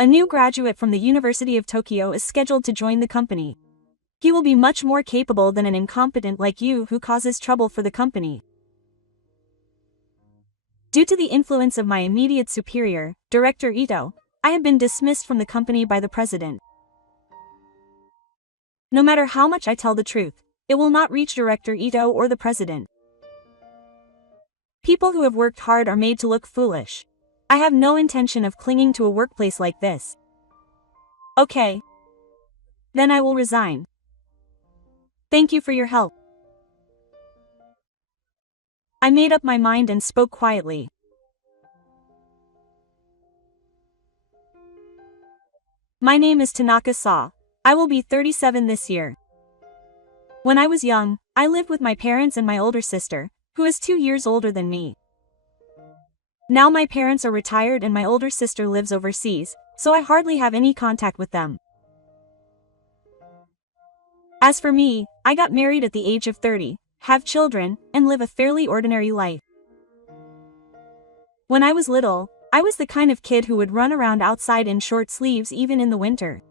A new graduate from the University of Tokyo is scheduled to join the company. He will be much more capable than an incompetent like you who causes trouble for the company. Due to the influence of my immediate superior, Director Ito, I have been dismissed from the company by the president. No matter how much I tell the truth, it will not reach Director Ito or the president. People who have worked hard are made to look foolish. I have no intention of clinging to a workplace like this. Okay. Then I will resign. Thank you for your help. I made up my mind and spoke quietly. My name is Tanaka Sa. I will be 37 this year. When I was young, I lived with my parents and my older sister, who is 2 years older than me. Now my parents are retired and my older sister lives overseas, so I hardly have any contact with them. As for me, I got married at the age of 30, have children, and live a fairly ordinary life. When I was little, I was the kind of kid who would run around outside in short sleeves even in the winter.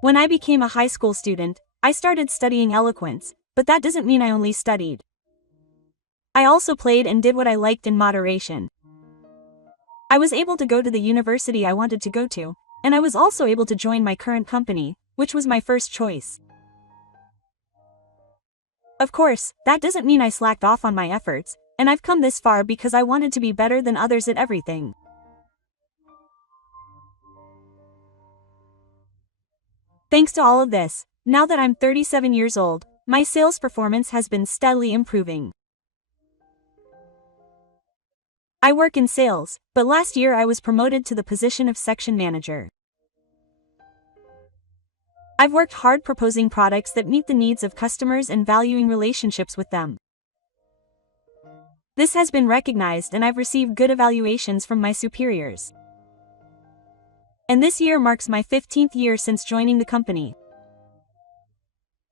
When I became a high school student, I started studying eloquence, but that doesn't mean I only studied. I also played and did what I liked in moderation. I was able to go to the university I wanted to go to, and I was also able to join my current company, which was my first choice. Of course, that doesn't mean I slacked off on my efforts, and I've come this far because I wanted to be better than others at everything. Thanks to all of this, now that I'm 37 years old, my sales performance has been steadily improving. I work in sales, but last year I was promoted to the position of section manager. I've worked hard proposing products that meet the needs of customers and valuing relationships with them. This has been recognized and I've received good evaluations from my superiors. And this year marks my 15th year since joining the company.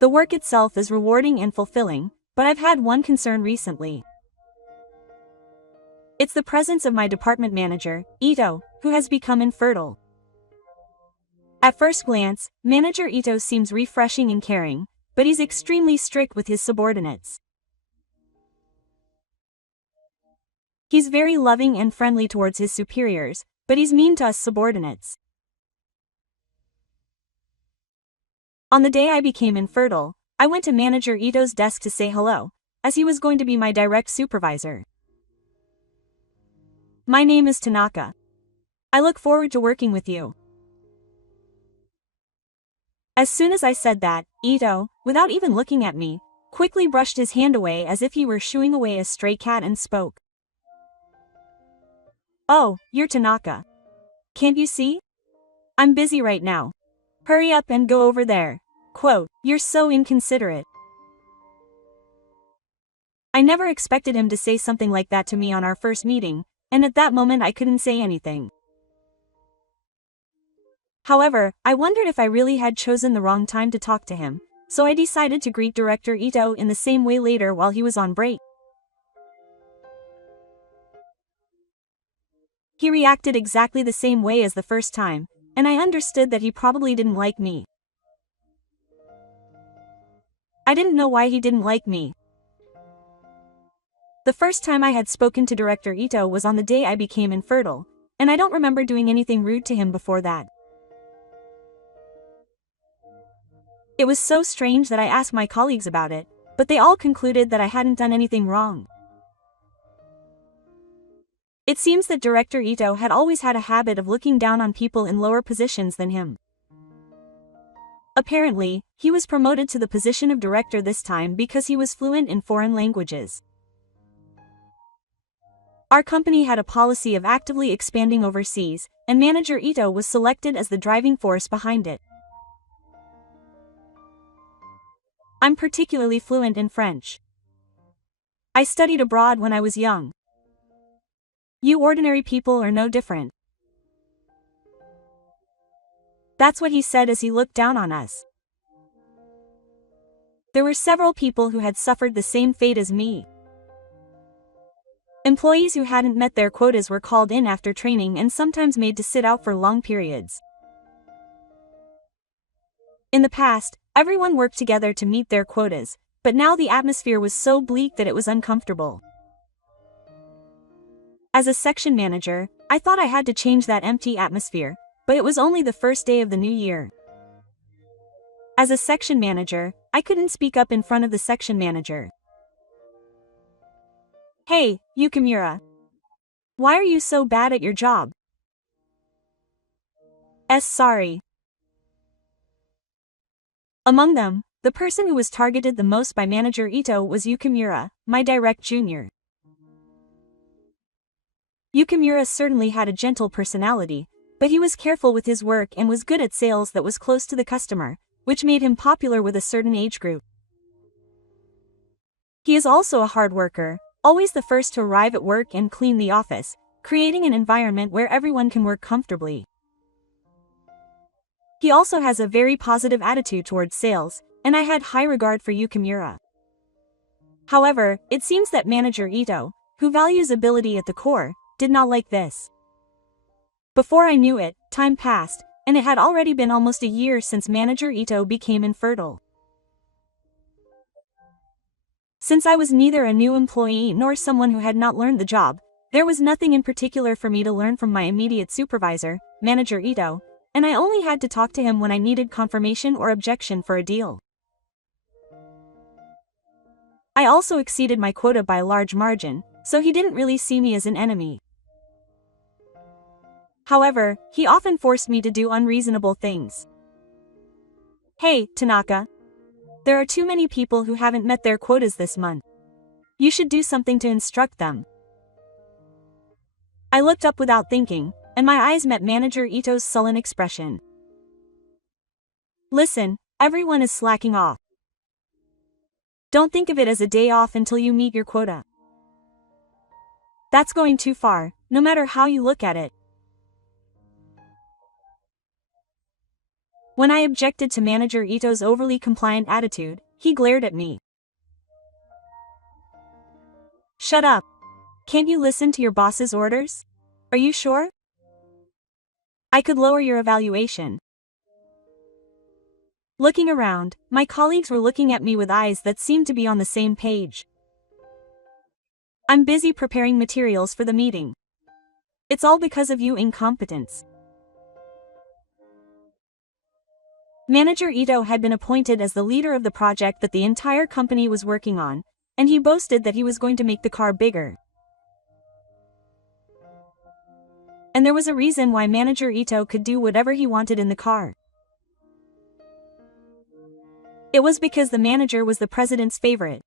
The work itself is rewarding and fulfilling, but I've had one concern recently. It's the presence of my department manager, Ito, who has become infertile. At first glance, Manager Ito seems refreshing and caring, but he's extremely strict with his subordinates. He's very loving and friendly towards his superiors, but he's mean to us subordinates. On the day I became infertile, I went to Manager Ito's desk to say hello, as he was going to be my direct supervisor. My name is Tanaka. I look forward to working with you. As soon as I said that, Ito, without even looking at me, quickly brushed his hand away as if he were shooing away a stray cat and spoke. Oh, you're Tanaka. Can't you see? I'm busy right now. Hurry up and go over there. Quote, you're so inconsiderate. I never expected him to say something like that to me on our first meeting, and at that moment I couldn't say anything. However, I wondered if I really had chosen the wrong time to talk to him, so I decided to greet Director Ito in the same way later while he was on break. He reacted exactly the same way as the first time, and I understood that he probably didn't like me. I didn't know why he didn't like me. The first time I had spoken to Director Ito was on the day I became infertile, and I don't remember doing anything rude to him before that. It was so strange that I asked my colleagues about it, but they all concluded that I hadn't done anything wrong. It seems that Director Ito had always had a habit of looking down on people in lower positions than him. Apparently, he was promoted to the position of director this time because he was fluent in foreign languages. Our company had a policy of actively expanding overseas, and Manager Ito was selected as the driving force behind it. I'm particularly fluent in French. I studied abroad when I was young. You ordinary people are no different. That's what he said as he looked down on us. There were several people who had suffered the same fate as me. Employees who hadn't met their quotas were called in after training and sometimes made to sit out for long periods. In the past, everyone worked together to meet their quotas, but now the atmosphere was so bleak that it was uncomfortable. As a section manager, I thought I had to change that empty atmosphere, but it was only the first day of the new year. As a section manager, I couldn't speak up in front of the section manager. "Hey, Yukimura. Why are you so bad at your job?" Sorry. Among them, the person who was targeted the most by Manager Ito was Yukimura, my direct junior. Yukimura certainly had a gentle personality, but he was careful with his work and was good at sales that was close to the customer, which made him popular with a certain age group. He is also a hard worker, always the first to arrive at work and clean the office, creating an environment where everyone can work comfortably. He also has a very positive attitude towards sales, and I had high regard for Yukimura. However, it seems that Manager Ito, who values ability at the core, did not like this. Before I knew it, time passed, and it had already been almost a year since Manager Ito became infertile. Since I was neither a new employee nor someone who had not learned the job, there was nothing in particular for me to learn from my immediate supervisor, Manager Ito, and I only had to talk to him when I needed confirmation or objection for a deal. I also exceeded my quota by a large margin, so he didn't really see me as an enemy. However, he often forced me to do unreasonable things. "Hey, Tanaka. There are too many people who haven't met their quotas this month. You should do something to instruct them." I looked up without thinking, and my eyes met Manager Ito's sullen expression. "Listen, everyone is slacking off. Don't think of it as a day off until you meet your quota. That's going too far, no matter how you look at it." When I objected to Manager Ito's overly compliant attitude, he glared at me. "Shut up. Can't you listen to your boss's orders? Are you sure? I could lower your evaluation." Looking around, my colleagues were looking at me with eyes that seemed to be on the same page. "I'm busy preparing materials for the meeting. It's all because of you incompetents." Manager Ito had been appointed as the leader of the project that the entire company was working on, and he boasted that he was going to make the car bigger. And there was a reason why Manager Ito could do whatever he wanted in the car. It was because the manager was the president's favorite.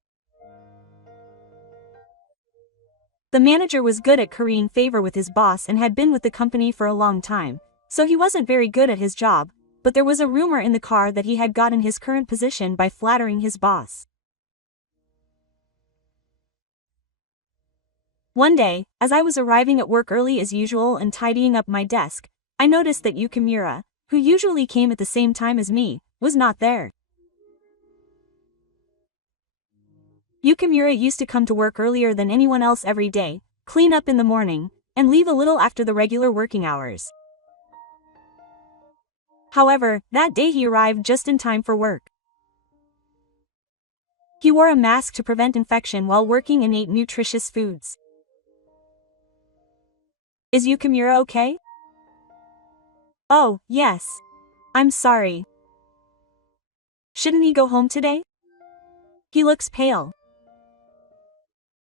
The manager was good at currying favor with his boss and had been with the company for a long time, so he wasn't very good at his job, but there was a rumor in the car that he had gotten his current position by flattering his boss. One day, as I was arriving at work early as usual and tidying up my desk, I noticed that Yukimura, who usually came at the same time as me, was not there. Yukimura used to come to work earlier than anyone else every day, clean up in the morning, and leave a little after the regular working hours. However, that day he arrived just in time for work. He wore a mask to prevent infection while working and ate nutritious foods. "Is Yukimura okay?" "Oh, yes. I'm sorry. Shouldn't he go home today? He looks pale."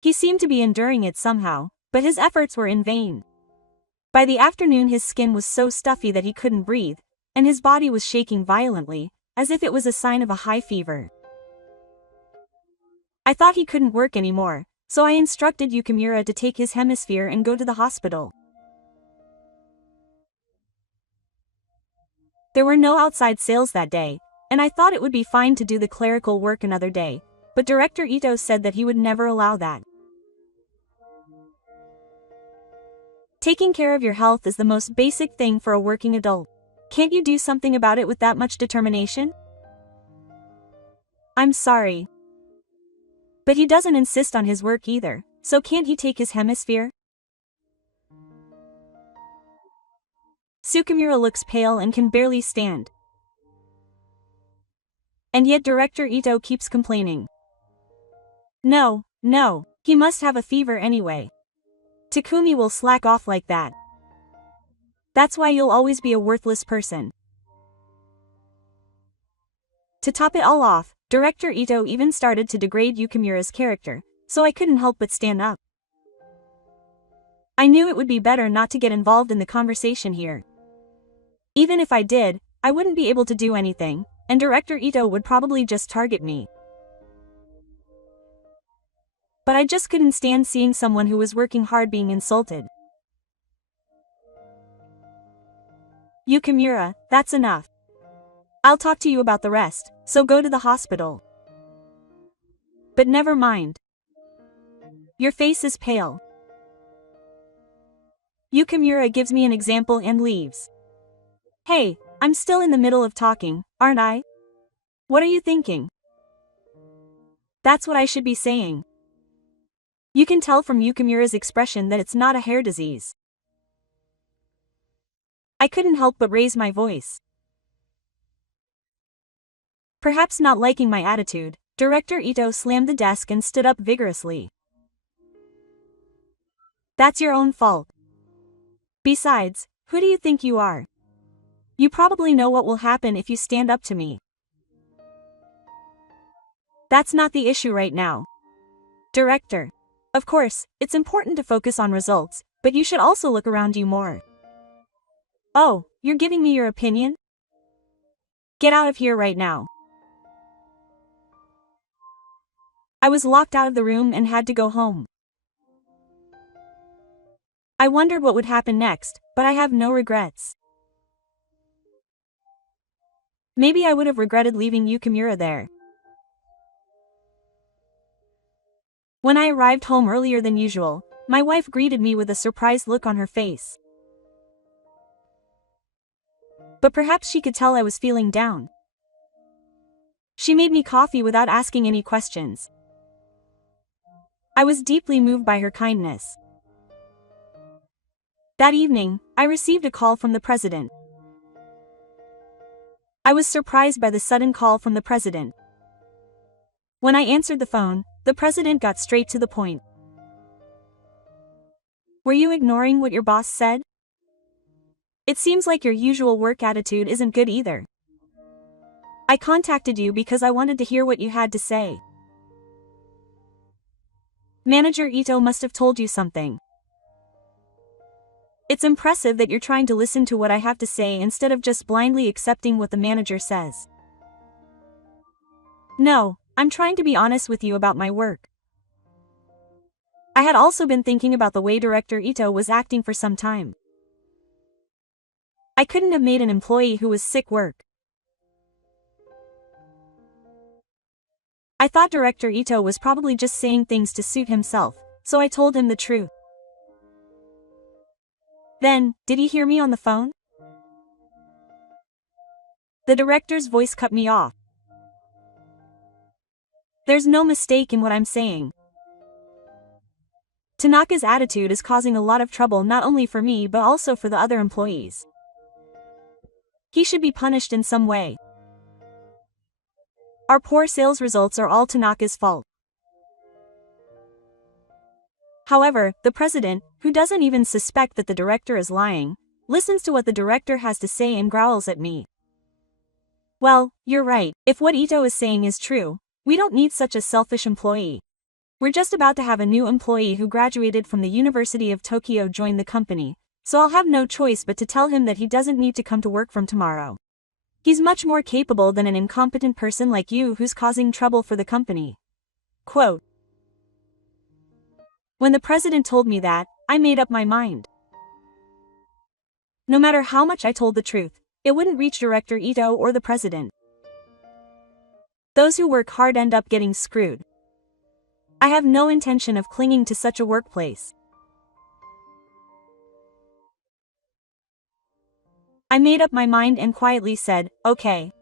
He seemed to be enduring it somehow, but his efforts were in vain. By the afternoon his skin was so stuffy that he couldn't breathe, and his body was shaking violently, as if it was a sign of a high fever. I thought he couldn't work anymore, so I instructed Yukimura to take his hemisphere and go to the hospital. There were no outside sales that day, and I thought it would be fine to do the clerical work another day, but Director Ito said that he would never allow that. Taking care of your health is the most basic thing for a working adult. Can't you do something about it with that much determination? "I'm sorry." But he doesn't insist on his work either, so can't he take his hemisphere? Sukimura looks pale and can barely stand. And yet Director Ito keeps complaining. No, he must have a fever anyway. Takumi will slack off like that. That's why you'll always be a worthless person. To top it all off, Director Ito even started to degrade Yukimura's character, so I couldn't help but stand up. I knew it would be better not to get involved in the conversation here. Even if I did, I wouldn't be able to do anything, and Director Ito would probably just target me. But I just couldn't stand seeing someone who was working hard being insulted. Yukimura, that's enough. I'll talk to you about the rest, so go to the hospital. But never mind. Your face is pale. Yukimura gives me an example and leaves. Hey, I'm still in the middle of talking, aren't I? What are you thinking? That's what I should be saying. You can tell from Yukimura's expression that it's not a hair disease. I couldn't help but raise my voice. Perhaps not liking my attitude, Director Ito slammed the desk and stood up vigorously. That's your own fault. Besides, who do you think you are? You probably know what will happen if you stand up to me. That's not the issue right now. Director. Of course, it's important to focus on results, but you should also look around you more. Oh, you're giving me your opinion? Get out of here right now. I was locked out of the room and had to go home. I wondered what would happen next, but I have no regrets. Maybe I would have regretted leaving Yukimura there. When I arrived home earlier than usual, my wife greeted me with a surprised look on her face. But perhaps she could tell I was feeling down. She made me coffee without asking any questions. I was deeply moved by her kindness. That evening, I received a call from the president. I was surprised by the sudden call from the president. When I answered the phone, the president got straight to the point. Were you ignoring what your boss said? It seems like your usual work attitude isn't good either. I contacted you because I wanted to hear what you had to say. Manager Ito must have told you something. It's impressive that you're trying to listen to what I have to say instead of just blindly accepting what the manager says. No, I'm trying to be honest with you about my work. I had also been thinking about the way Director Ito was acting for some time. I couldn't have made an employee who was sick work. I thought Director Ito was probably just saying things to suit himself, so I told him the truth. Then, did he hear me on the phone? The director's voice cut me off. There's no mistake in what I'm saying. Tanaka's attitude is causing a lot of trouble not only for me but also for the other employees. He should be punished in some way. Our poor sales results are all Tanaka's fault. However, the president, who doesn't even suspect that the director is lying, listens to what the director has to say and growls at me. Well, you're right, if what Ito is saying is true, we don't need such a selfish employee. We're just about to have a new employee who graduated from the University of Tokyo join the company, so I'll have no choice but to tell him that he doesn't need to come to work from tomorrow. He's much more capable than an incompetent person like you who's causing trouble for the company. Quote. When the president told me that, I made up my mind. No matter how much I told the truth, it wouldn't reach Director Ito or the president. Those who work hard end up getting screwed. I have no intention of clinging to such a workplace. I made up my mind and quietly said, okay.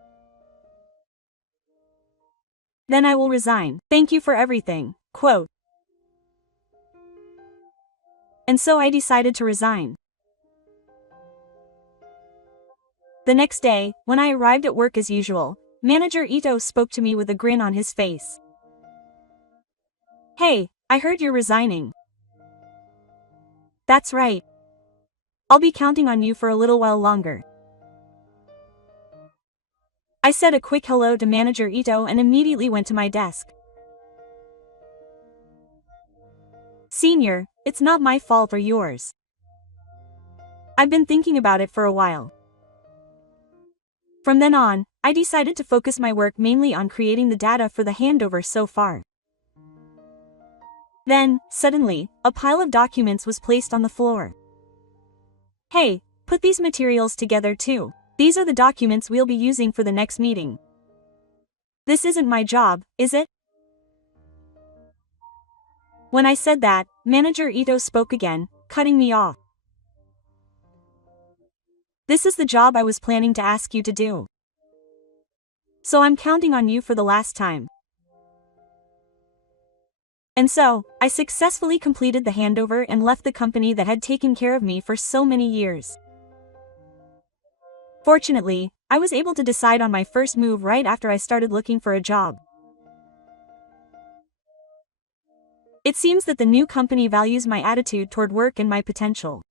Then I will resign. Thank you for everything. Quote. and so I decided to resign. The next day, when I arrived at work as usual, Manager Ito spoke to me with a grin on his face. "Hey, I heard you're resigning." "That's right. I'll be counting on you for a little while longer." I said a quick hello to Manager Ito and immediately went to my desk. "Senior, it's not my fault or yours. I've been thinking about it for a while." From then on, I decided to focus my work mainly on creating the data for the handover so far. Then, suddenly, a pile of documents was placed on the floor. "Hey, put these materials together too. These are the documents we'll be using for the next meeting." "This isn't my job, is it?" When I said that, Manager Ito spoke again, cutting me off. "This is the job I was planning to ask you to do. So I'm counting on you for the last time." And so, I successfully completed the handover and left the company that had taken care of me for so many years. Fortunately, I was able to decide on my first move right after I started looking for a job. It seems that the new company values my attitude toward work and my potential.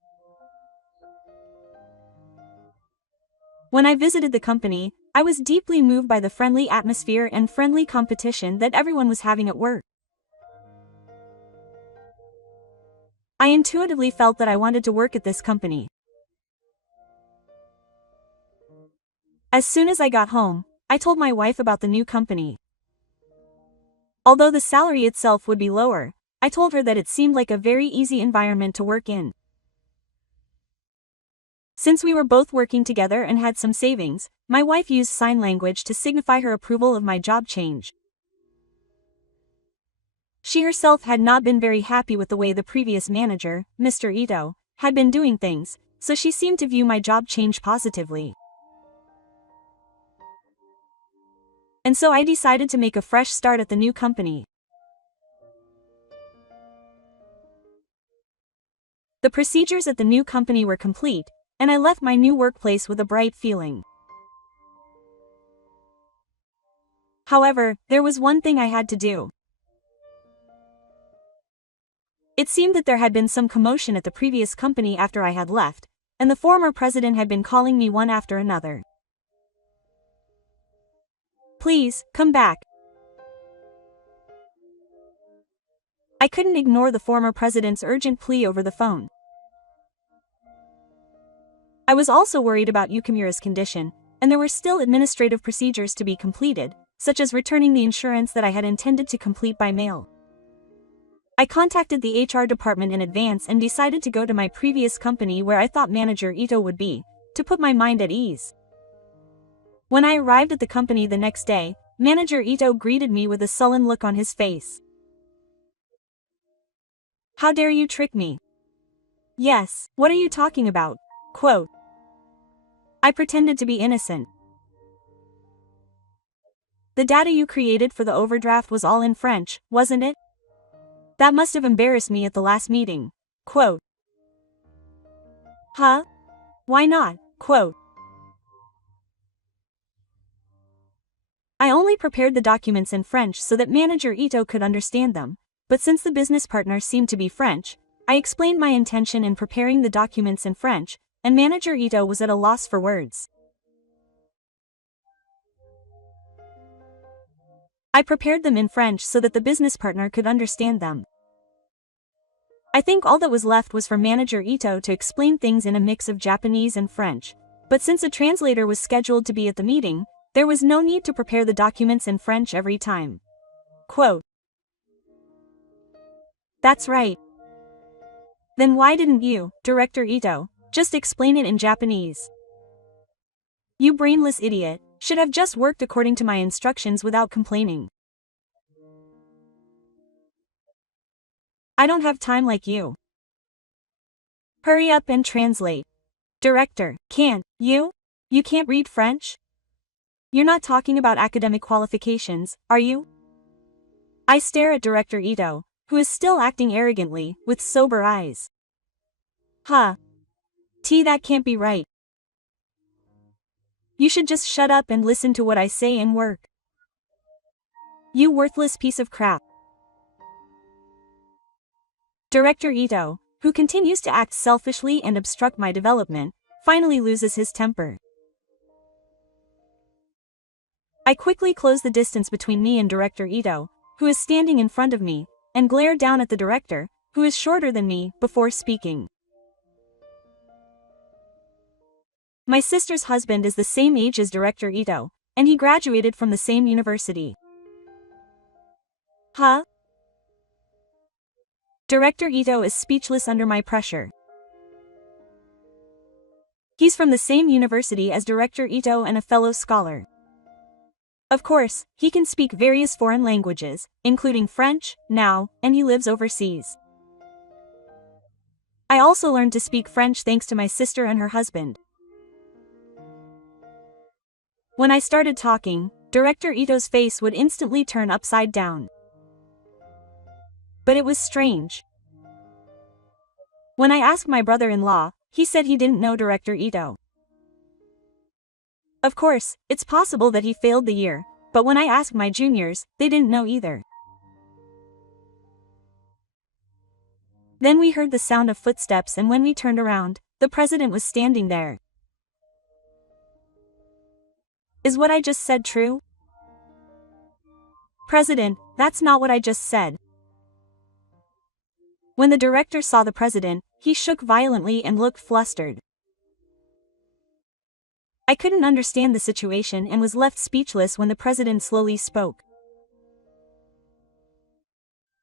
When I visited the company, I was deeply moved by the friendly atmosphere and friendly competition that everyone was having at work. I intuitively felt that I wanted to work at this company. As soon as I got home, I told my wife about the new company. Although the salary itself would be lower, I told her that it seemed like a very easy environment to work in. Since we were both working together and had some savings, my wife used sign language to signify her approval of my job change. She herself had not been very happy with the way the previous manager, Mr. Ito, had been doing things, so she seemed to view my job change positively. And so I decided to make a fresh start at the new company. The procedures at the new company were complete, and I left my new workplace with a bright feeling. However, there was one thing I had to do. It seemed that there had been some commotion at the previous company after I had left, and the former president had been calling me one after another. "Please, come back." I couldn't ignore the former president's urgent plea over the phone. I was also worried about Yukimura's condition, and there were still administrative procedures to be completed, such as returning the insurance that I had intended to complete by mail. I contacted the HR department in advance and decided to go to my previous company where I thought Manager Ito would be, to put my mind at ease. When I arrived at the company the next day, Manager Ito greeted me with a sullen look on his face. "How dare you trick me?" "Yes, what are you talking about?" Quote. I pretended to be innocent. "The data you created for the overdraft was all in French, wasn't it? That must have embarrassed me at the last meeting." Quote. "Huh? Why not?" Quote. "I only prepared the documents in French so that Manager Ito could understand them, but since the business partner seemed to be French, I explained my intention in preparing the documents in French, and Manager Ito was at a loss for words. I prepared them in French so that the business partner could understand them. I think all that was left was for Manager Ito to explain things in a mix of Japanese and French, but since a translator was scheduled to be at the meeting, there was no need to prepare the documents in French every time." Quote. "That's right. Then why didn't you, Director Ito, just explain it in Japanese? You brainless idiot, should have just worked according to my instructions without complaining. I don't have time like you. Hurry up and translate. Director, can't you? You can't read French? You're not talking about academic qualifications, are you?" I stare at Director Ito, who is still acting arrogantly, with sober eyes. Huh. That can't be right. You should just shut up and listen to what I say and work. You worthless piece of crap. Director Ito, who continues to act selfishly and obstruct my development, finally loses his temper. I quickly close the distance between me and Director Ito, who is standing in front of me, and glare down at the director, who is shorter than me, before speaking. My sister's husband is the same age as Director Ito, and he graduated from the same university. Huh? Director Ito is speechless under my pressure. He's from the same university as Director Ito and a fellow scholar. Of course, he can speak various foreign languages, including French, now, and he lives overseas. I also learned to speak French thanks to my sister and her husband. When I started talking, Director Ito's face would instantly turn upside down. But it was strange. When I asked my brother-in-law, he said he didn't know Director Ito. Of course, it's possible that he failed the year, but when I asked my juniors, they didn't know either. Then we heard the sound of footsteps, and when we turned around, the president was standing there. Is what I just said true? President, that's not what I just said. When the director saw the president, he shook violently and looked flustered. I couldn't understand the situation and was left speechless when the president slowly spoke.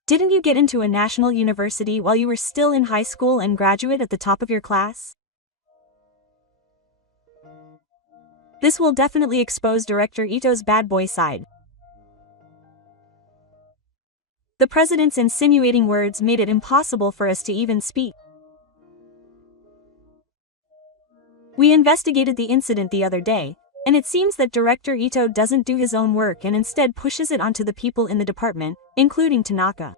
Didn't you get into a national university while you were still in high school and graduate at the top of your class? This will definitely expose Director Ito's bad boy side. The president's insinuating words made it impossible for us to even speak. We investigated the incident the other day, and it seems that Director Ito doesn't do his own work and instead pushes it onto the people in the department, including Tanaka.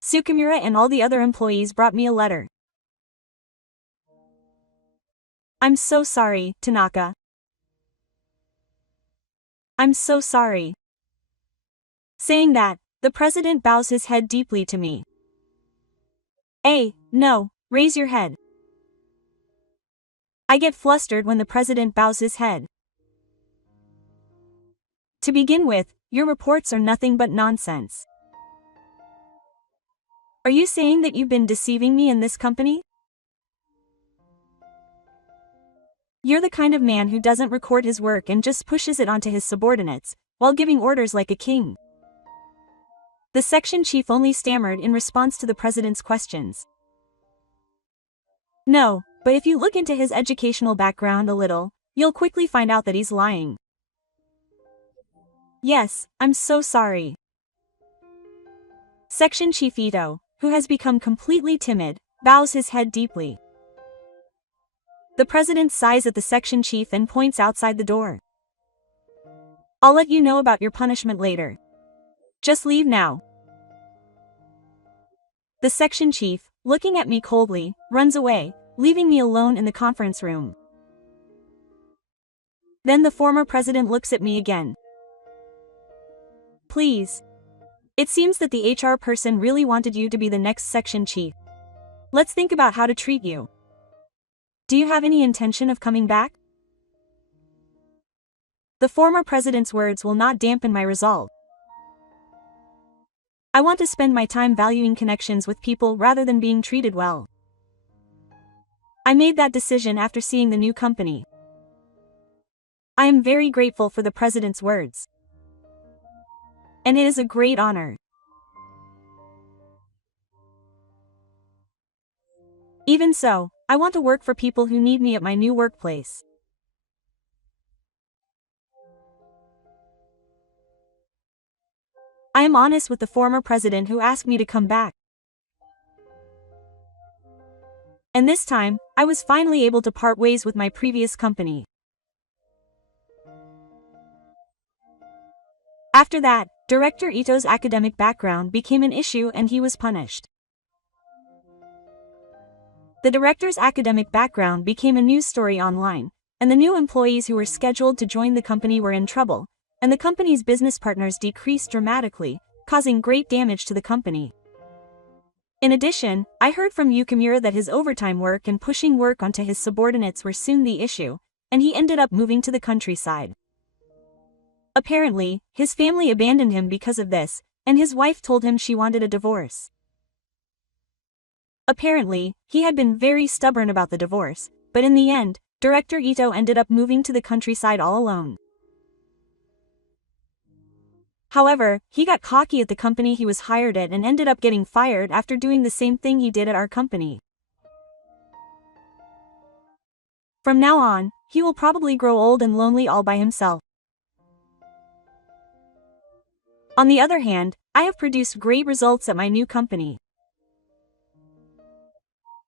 Sukamura and all the other employees brought me a letter. I'm so sorry, Tanaka. I'm so sorry. Saying that, the president bows his head deeply to me. No, raise your head. I get flustered when the president bows his head. To begin with, your reports are nothing but nonsense. Are you saying that you've been deceiving me in this company? You're the kind of man who doesn't record his work and just pushes it onto his subordinates, while giving orders like a king. The section chief only stammered in response to the president's questions. No, but if you look into his educational background a little, you'll quickly find out that he's lying. Yes, I'm so sorry. Section Chief Ito, who has become completely timid, bows his head deeply. The president sighs at the section chief and points outside the door. I'll let you know about your punishment later. Just leave now. The section chief, looking at me coldly, runs away, leaving me alone in the conference room. Then the former president looks at me again. Please. It seems that the HR person really wanted you to be the next section chief. Let's think about how to treat you. Do you have any intention of coming back? The former president's words will not dampen my resolve. I want to spend my time valuing connections with people rather than being treated well. I made that decision after seeing the new company. I am very grateful for the president's words. And it is a great honor. Even so, I want to work for people who need me at my new workplace. I am honest with the former president who asked me to come back. And this time, I was finally able to part ways with my previous company. After that, Director Ito's academic background became an issue and he was punished. The director's academic background became a news story online, and the new employees who were scheduled to join the company were in trouble, and the company's business partners decreased dramatically, causing great damage to the company. In addition, I heard from Yukimura that his overtime work and pushing work onto his subordinates were soon the issue, and he ended up moving to the countryside. Apparently, his family abandoned him because of this, and his wife told him she wanted a divorce. Apparently, he had been very stubborn about the divorce, but in the end, Director Ito ended up moving to the countryside all alone. However, he got cocky at the company he was hired at and ended up getting fired after doing the same thing he did at our company. From now on, he will probably grow old and lonely all by himself. On the other hand, I have produced great results at my new company.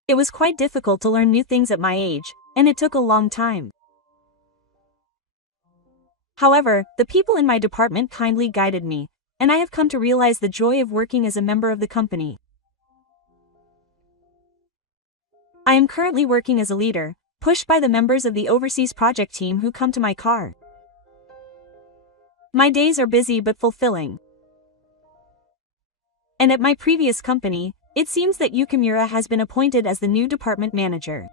It was quite difficult to learn new things at my age, and it took a long time. However, the people in my department kindly guided me, and I have come to realize the joy of working as a member of the company. I am currently working as a leader, pushed by the members of the overseas project team who come to my car. My days are busy but fulfilling. And at my previous company, it seems that Yukimura has been appointed as the new department manager.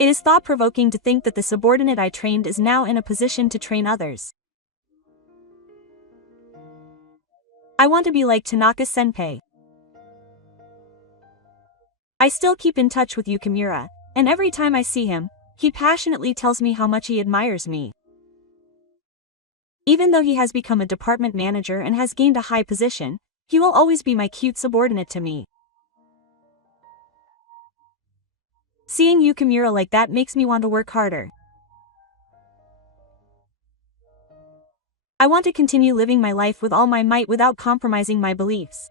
It is thought-provoking to think that the subordinate I trained is now in a position to train others. I want to be like Tanaka-senpai. I still keep in touch with Yukimura, and every time I see him, he passionately tells me how much he admires me. Even though he has become a department manager and has gained a high position, he will always be my cute subordinate to me. Seeing Yukimura like that makes me want to work harder. I want to continue living my life with all my might without compromising my beliefs.